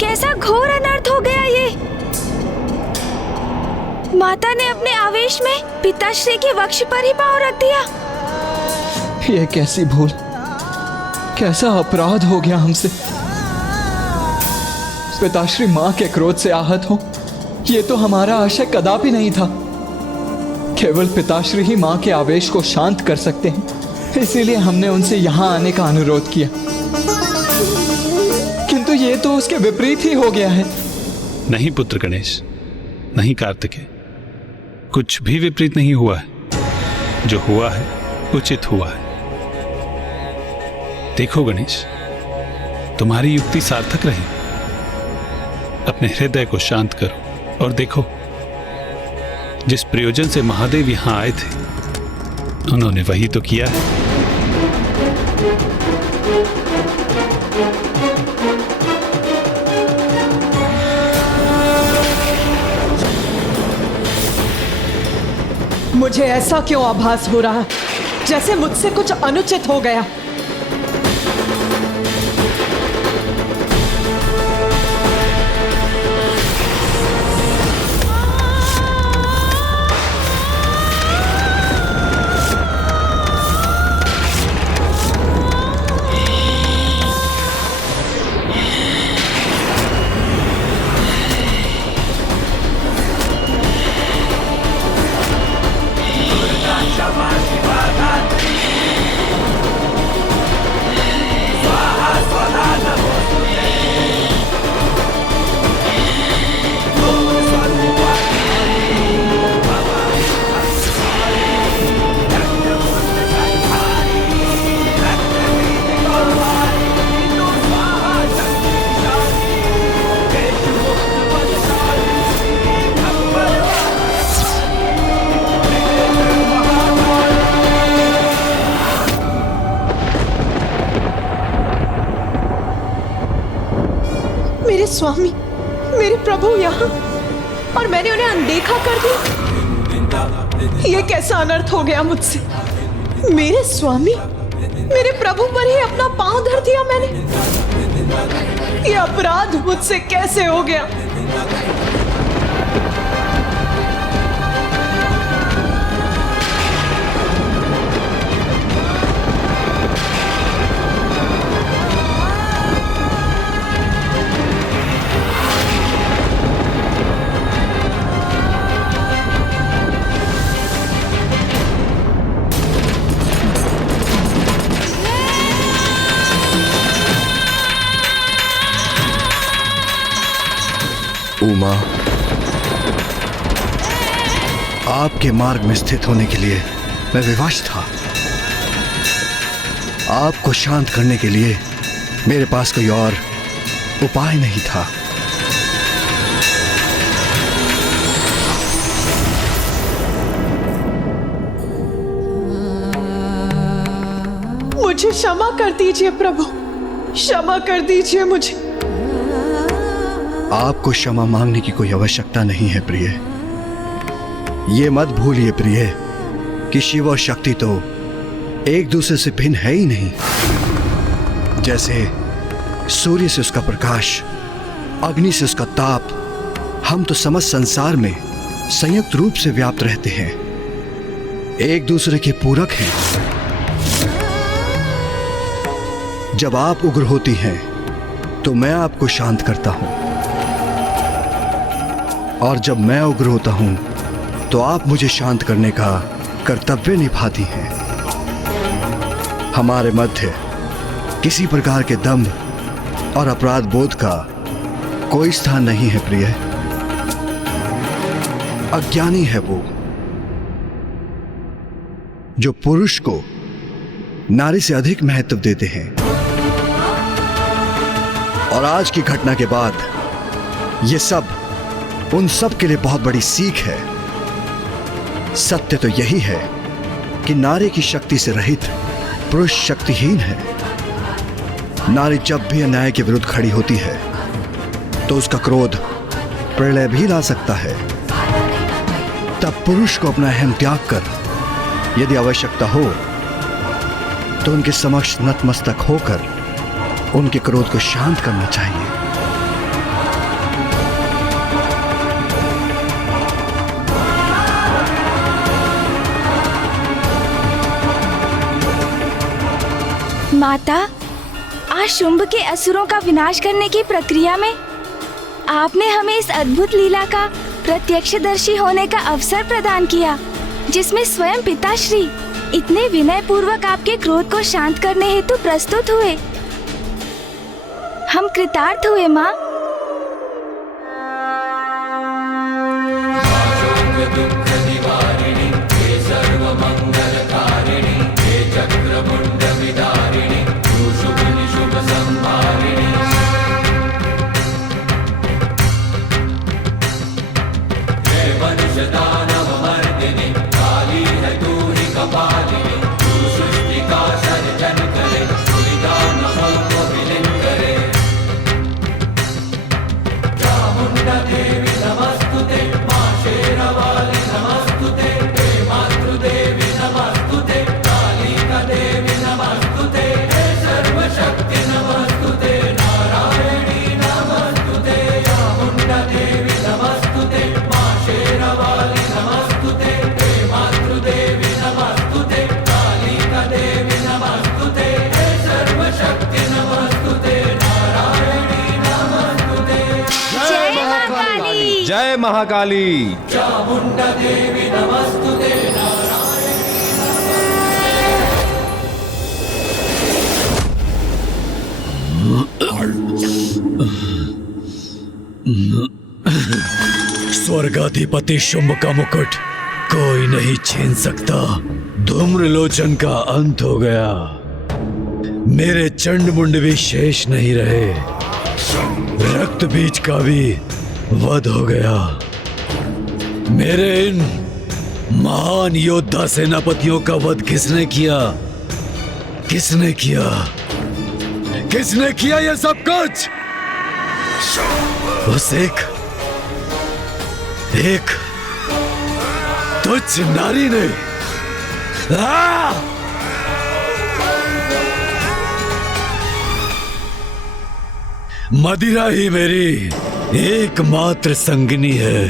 कैसा घोर अनर्थ हो गया ये। माता ने अपने आवेश में पिताश्री के वक्ष पर ही पांव रख दिया। ये कैसी भूल, कैसा अपराध हो गया हमसे। पिताश्री माँ के क्रोध से आहत हो, ये तो हमारा आशय कदापि नहीं था। केवल पिताश्री ही माँ के आवेश को शांत कर सकते हैं, इसीलिए हमने उनसे यहाँ आने का अनुरोध किया। किंतु ये तो उसके विपरीत ही हो गया है। नहीं पुत्र गणेश, नहीं कार्तिकेय, कुछ भी विपरीत नहीं हुआ है। जो हुआ है उचित हुआ है। देखो गणेश, तुम्हारी युक्ति सार्थक रही। अपने हृदय को शांत करो और देखो, जिस प्रयोजन से महादेव यहां आए थे उन्होंने वही तो किया है। मुझे ऐसा क्यों आभास हो रहा, जैसे मुझसे कुछ अनुचित हो गया। मेरे स्वामी, मेरे प्रभु यहाँ, और मैंने उन्हें अनदेखा कर दिया। ये कैसा अनर्थ हो गया मुझसे। मेरे स्वामी, मेरे प्रभु पर ही अपना पांव धर दिया मैंने। ये अपराध मुझसे कैसे हो गया। उमा, आपके मार्ग में स्थित होने के लिए मैं विवश था। आपको शांत करने के लिए मेरे पास कोई और उपाय नहीं था। मुझे क्षमा कर दीजिए प्रभु, क्षमा कर दीजिए मुझे। आपको क्षमा मांगने की कोई आवश्यकता नहीं है प्रिय। ये मत भूलिए प्रिय कि शिव और शक्ति तो एक दूसरे से भिन्न है ही नहीं। जैसे सूर्य से उसका प्रकाश, अग्नि से उसका ताप, हम तो समस्त संसार में संयुक्त रूप से व्याप्त रहते हैं, एक दूसरे के पूरक हैं। जब आप उग्र होती हैं तो मैं आपको शांत करता हूं, और जब मैं उग्र होता हूं तो आप मुझे शांत करने का कर्तव्य निभाती हैं। हमारे मध्य किसी प्रकार के दंभ और अपराध बोध का कोई स्थान नहीं है प्रिय। अज्ञानी है वो जो पुरुष को नारी से अधिक महत्व देते हैं। और आज की घटना के बाद ये सब उन सब के लिए बहुत बड़ी सीख है। सत्य तो यही है कि नारी की शक्ति से रहित पुरुष शक्तिहीन है। नारी जब भी अन्याय के विरुद्ध खड़ी होती है तो उसका क्रोध प्रलय भी ला सकता है। तब पुरुष को अपना अहम त्याग कर यदि आवश्यकता हो तो उनके समक्ष नतमस्तक होकर उनके क्रोध को शांत करना चाहिए। माता, आज शुंभ के असुरों का विनाश करने की प्रक्रिया में आपने हमें इस अद्भुत लीला का प्रत्यक्षदर्शी होने का अवसर प्रदान किया, जिसमें स्वयं पिताश्री इतने विनय पूर्वक आपके क्रोध को शांत करने हेतु प्रस्तुत हुए। हम कृतार्थ हुए माँ। जय महाकाली। चामुंडा देवी नमस्तुते। स्वर्गाधिपति शुंभ का मुकुट कोई नहीं छीन सकता। धूम्रलोचन का अंत हो गया। मेरे चंड मुंड भी शेष नहीं रहे। रक्त बीज का भी वध हो गया। मेरे इन महान योद्धा सेनापतियों का वध किसने किया? किसने किया? किसने किया ये सब कुछ? उस एक तुच्छ नारी ने। मदिरा ही मेरी एकमात्र संगिनी है।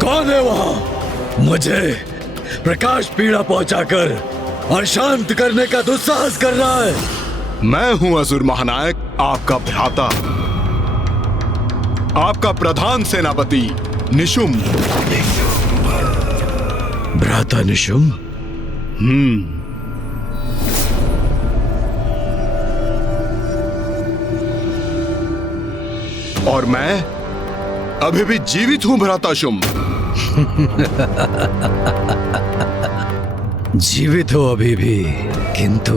कौन है वहां? मुझे प्रकाश पीड़ा पहुंचाकर अशांत करने का दुस्साहस कर रहा है। मैं हूं असुर महानायक, आपका भ्राता, आपका प्रधान सेनापति निशुंभ। भ्राता निशुंभ? और मैं अभी भी जीवित हूं भ्राता शुंभ। जीवित हो अभी भी, किंतु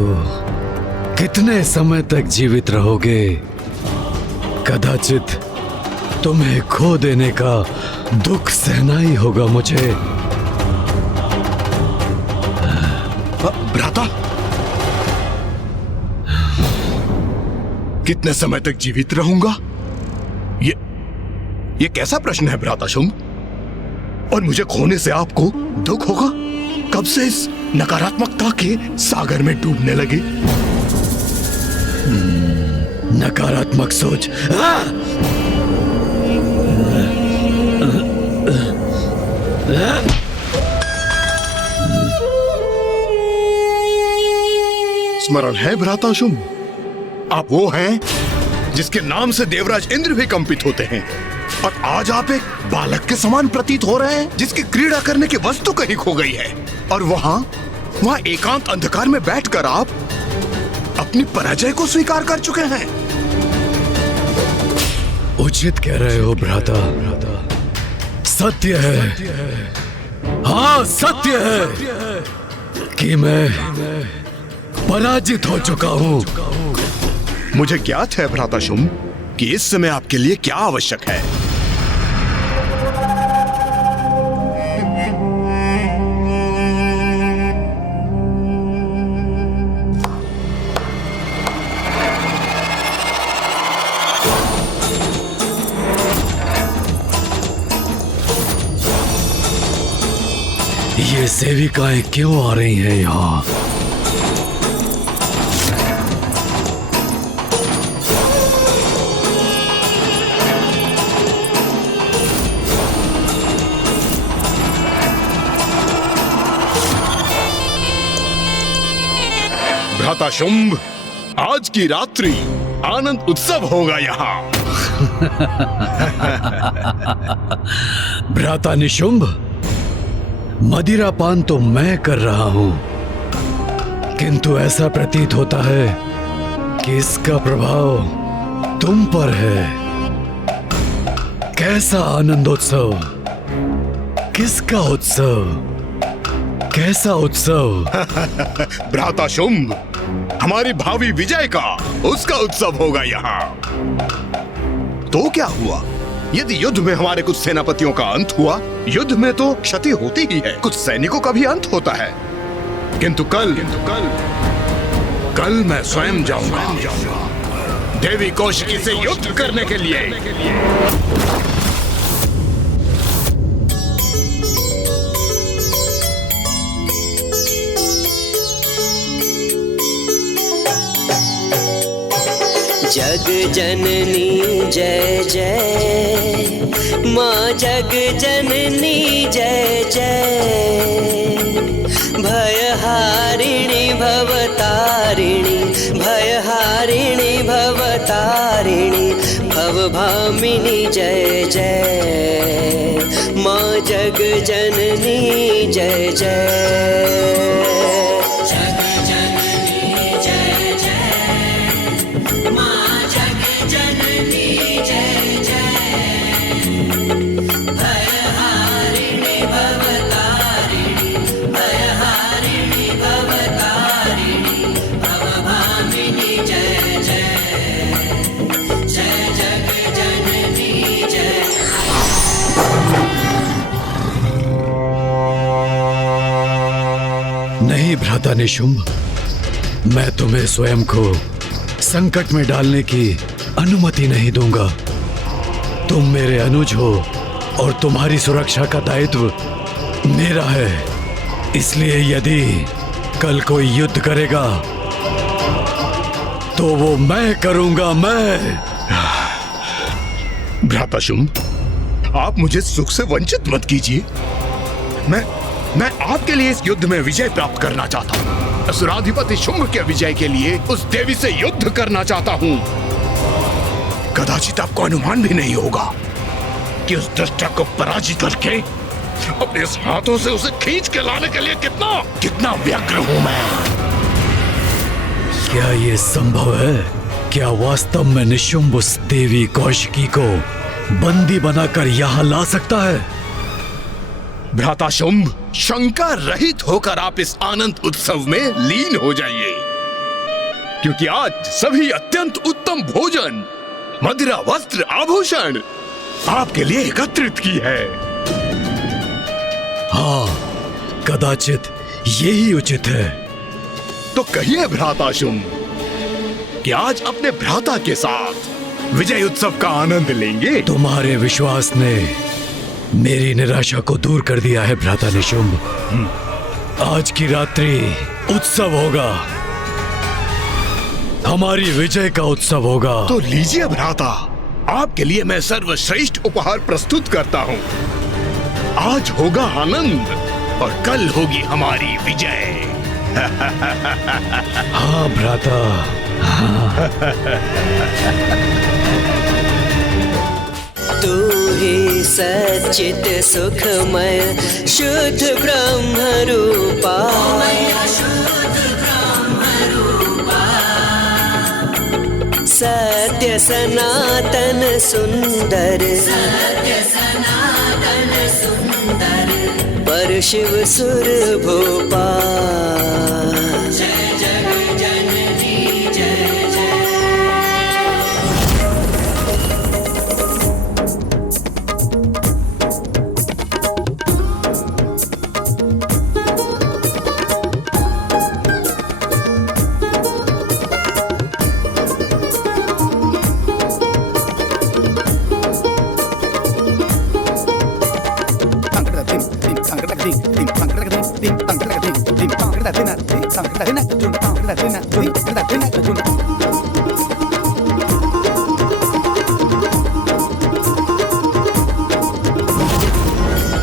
कितने समय तक जीवित रहोगे? कदाचित तुम्हें खो देने का दुख सहना ही होगा मुझे। भ्राता, कितने समय तक जीवित रहूंगा? ये कैसा प्रश्न है भ्राता शुंभ? और मुझे खोने से आपको दुख होगा? कब से इस नकारात्मकता के सागर में डूबने लगे? नकारात्मक सोच। स्मरण है भ्राता शुंभ? आप वो हैं जिसके नाम से देवराज इंद्र भी कंपित होते हैं, और आज आप एक बालक के समान प्रतीत हो रहे हैं जिसकी क्रीड़ा करने की वस्तु कहीं खो गई है। और वहां एकांत अंधकार में बैठकर आप अपनी पराजय को स्वीकार कर चुके हैं। उचित कह रहे हो भ्राता। सत्य है, हाँ सत्य है कि मैं पराजित हो चुका हूं। मुझे ज्ञात है भ्राता शुंभ कि इस समय आपके लिए क्या आवश्यक है। ये सेविकाएं क्यों आ रही हैं यहाँ? भ्राता शुंभ, आज की रात्रि आनंद उत्सव होगा यहाँ। भ्राता निशुंभ, मदिरापान तो मैं कर रहा हूं, किंतु ऐसा प्रतीत होता है कि इसका प्रभाव तुम पर है। कैसा आनंदोत्सव, किसका उत्सव, कैसा उत्सव? भ्राता शुंभ, हमारी भावी विजय का, उसका उत्सव होगा यहाँ। तो क्या हुआ यदि युद्ध में हमारे कुछ सेनापतियों का अंत हुआ? युद्ध में तो क्षति होती ही है, कुछ सैनिकों का भी अंत होता है। किंतु कल मैं स्वयं जाऊंगा देवी कौशिकी से युद्ध करने के लिए। जग जननी जय जय, माँ जग जननी जय जय। भयहारिणी भवतारिणी, भयहारिणी भवतारिणी, भवभामिनी जय जय। माँ जग जननी जय जय। नहीं भ्राता निशुंभ, मैं तुम्हें स्वयं को संकट में डालने की अनुमति नहीं दूंगा। तुम मेरे अनुज हो और तुम्हारी सुरक्षा का दायित्व मेरा है। इसलिए यदि कल कोई युद्ध करेगा तो वो मैं करूंगा, मैं। भ्राता शुंभ, आप मुझे सुख से वंचित मत कीजिए। मैं आपके लिए इस युद्ध में विजय प्राप्त करना चाहता हूँ। असुराधिपति शुंभ के विजय के लिए उस देवी से युद्ध करना चाहता हूँ। कदाचित आपको अनुमान भी नहीं होगा कि उस दुष्ट को पराजित करके अपने इस हाथों से उसे खींच के लाने के लिए कितना व्यग्र हूँ मैं। क्या ये संभव है? क्या वास्तव में निशुंभ उस देवी कौशिकी को बंदी बनाकर यहाँ ला सकता है? भ्राता शुंभ, शंका रहित होकर आप इस आनंद उत्सव में लीन हो जाइए, क्योंकि आज सभी अत्यंत उत्तम भोजन, मदिरा, वस्त्र, आभूषण आपके लिए एकत्रित की है। हाँ, कदाचित यही उचित है। तो कहिए भ्राता शुंभ कि आज अपने भ्राता के साथ विजय उत्सव का आनंद लेंगे। तुम्हारे विश्वास ने मेरी निराशा को दूर कर दिया है भ्राता निशुंभ। आज की रात्रि उत्सव होगा, हमारी विजय का उत्सव होगा। तो लीजिए भ्राता, आपके लिए मैं सर्वश्रेष्ठ उपहार प्रस्तुत करता हूँ। आज होगा आनंद और कल होगी हमारी विजय। हाँ भ्राता, हाँ। तू ही सच्चित सुखमय शुद्ध ब्रह्म रूपा, सत्य सनातन सुंदर, पर शिव सुर भूपा।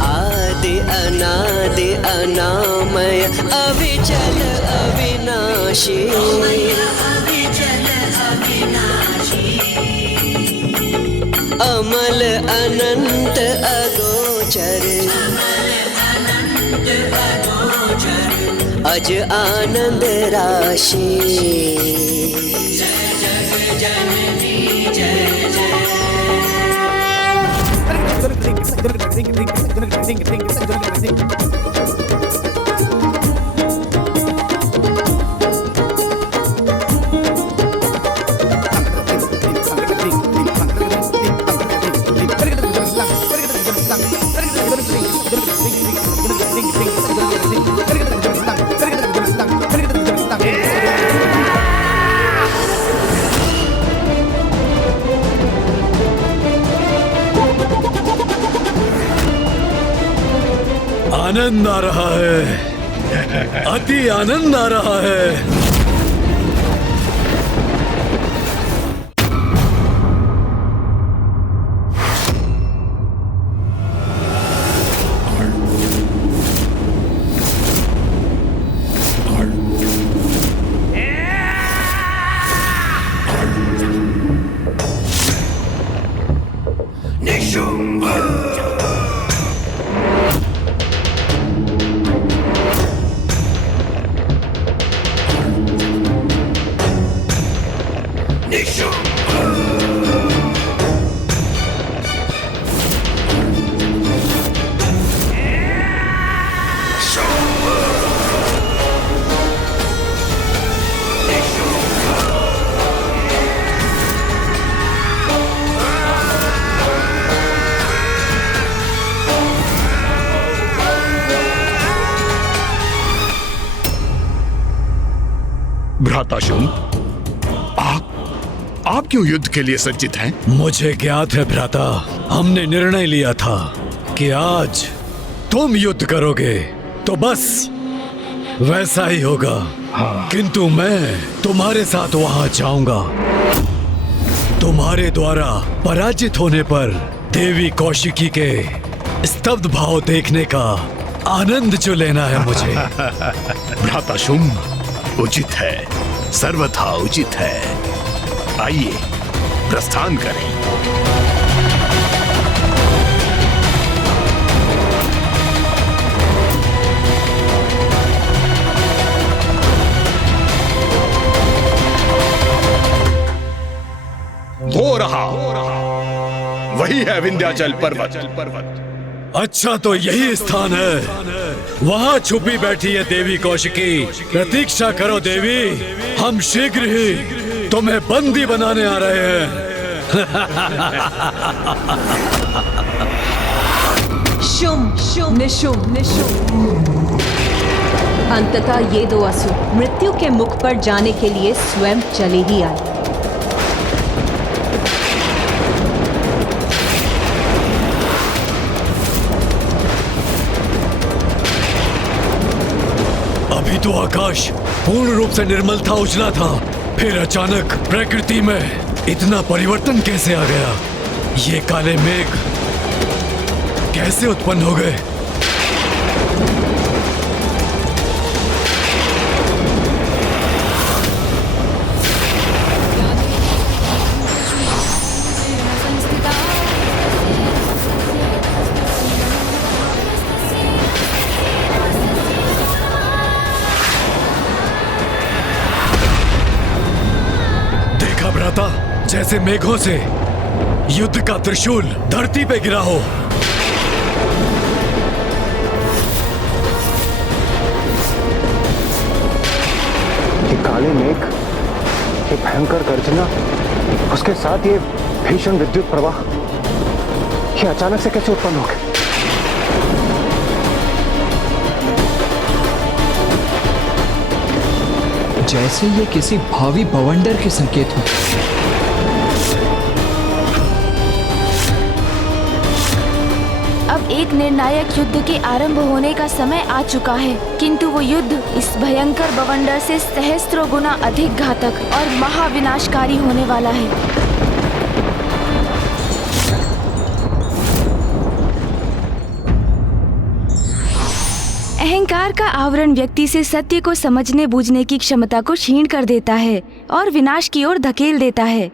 आदि अनादि अनामय अविचल अविनाश अविनाशी अमल अनंत अगोचर अज आनंद राशि आनंद आ रहा है, अति आनंद आ रहा है। भ्राता शुंभ, आप क्यों युद्ध के लिए सज्जित हैं? मुझे ज्ञात है भ्राता, हमने निर्णय लिया था कि आज तुम युद्ध करोगे तो बस वैसा ही होगा। किंतु मैं तुम्हारे साथ वहां जाऊंगा। तुम्हारे द्वारा पराजित होने पर देवी कौशिकी के स्तब्ध भाव देखने का आनंद जो लेना है मुझे। भ्राता शुंभ, उचित है, सर्वथा उचित है। आइए प्रस्थान करें। वो रहा, वही है विंध्याचल पर्वत। अच्छा, तो यही स्थान है। वहाँ छुपी बैठी है देवी कौशिकी। प्रतीक्षा करो देवी, हम शीघ्र ही तुम्हें बंदी बनाने आ रहे हैं। शुंभ, निशुंभ। अंततः ये दो असुर मृत्यु के मुख पर जाने के लिए स्वयं चले ही आए। अभी तो आकाश पूर्ण रूप से निर्मल था, उजला था, फिर अचानक प्रकृति में इतना परिवर्तन कैसे आ गया? ये काले मेघ कैसे उत्पन्न हो गए? जैसे मेघों से युद्ध का त्रिशूल धरती पे गिरा हो। ये काले मेघ, ये भयंकर गर्जना, उसके साथ ये भीषण विद्युत प्रवाह, ये अचानक से कैसे उत्पन्न हो गए? जैसे ये किसी भावी बवंडर के संकेत हो। अब एक निर्णायक युद्ध के आरंभ होने का समय आ चुका है, किंतु वो युद्ध इस भयंकर बवंडर से सहस्त्रों गुना अधिक घातक और महाविनाशकारी होने वाला है। अहंकार अंधकार का आवरण व्यक्ति से सत्य को समझने बूझने की क्षमता को क्षीण कर देता है और विनाश की ओर धकेल देता है।